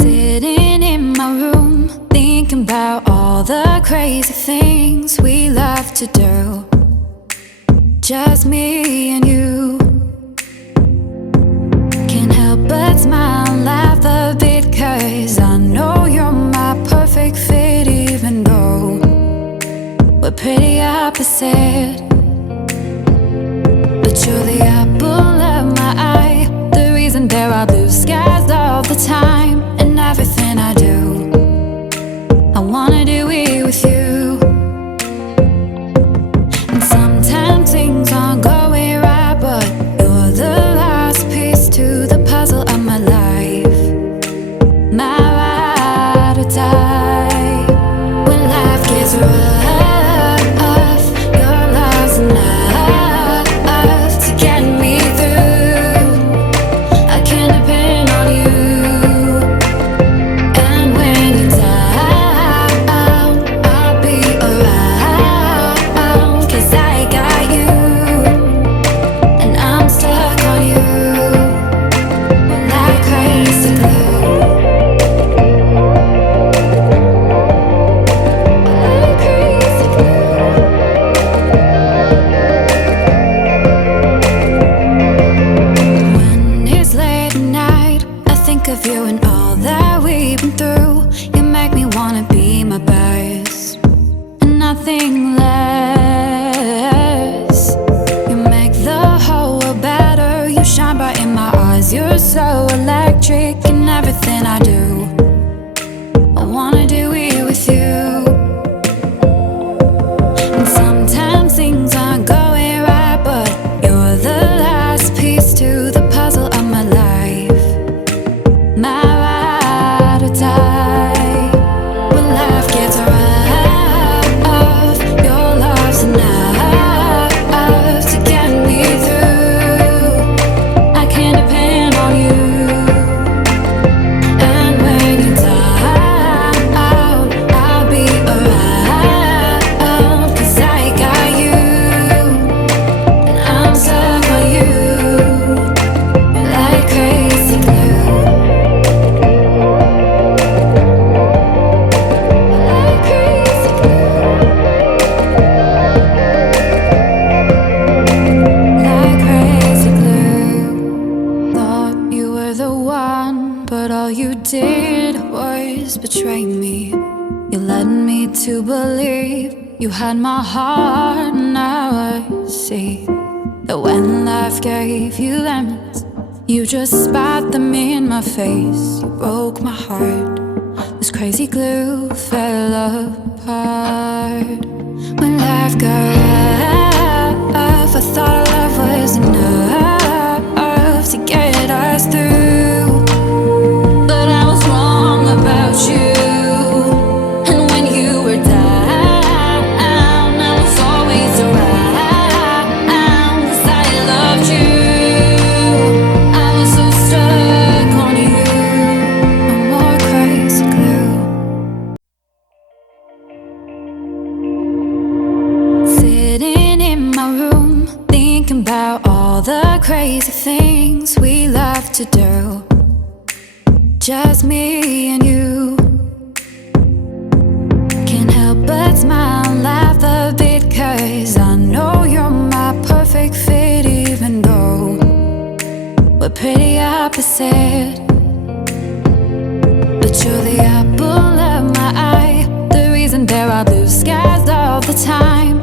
Sitting in my room, thinking about all the crazy things we love to do. Just me and you. Can't help but smile and laugh a bit, 'cause I know you're my perfect fit, even though we're pretty opposite. But you're the apple of my eye, the reason there are blue skies all the time. And everything I do, I wanna do it with you. And sometimes things aren't going right, but you're the last piece to the puzzle of my life. My ride or die. When life gets rough, your love's enough to get me through. I can depend on you. And when you're down, I'll be around, 'cause I got you, and I'm stuck on you like crazy glue. Like crazy glue. When it's late at night, I think of you and all that we've been through. You make me wanna be my best, and nothing less. You make the whole world better. You shine bright in my eyes. You're so electric in everything I do. I wanna do it with you. And sometimes things aren't going right, but you're the last piece to the puzzle of my life. My ride or die. When life gets rough, your love's enough to get me through. I can depend on you. And when you're down, I'll be around, 'cause I got you, and I'm stuck on you like crazy glue. Like crazy glue. Like crazy glue. Thought you were the one, but all you did was betray me. You led me to believe you had my heart. Now I see that when life gave you lemons, you just spat them in my face. You broke my heart. This crazy glue fell apart. When life got rough, I thought our love was enough to get us through. But I was wrong about you. And when you were down, I was always around, 'cause I loved you. I was so stuck on you. No more crazy glue. Sitting in my room, thinking about all the crazy things we love to do. Just me and you. Can't help but smile and laugh a bit, 'cause I know you're my perfect fit, even though we're pretty opposite. But you're the apple of my eye, the reason there are blue skies all the time.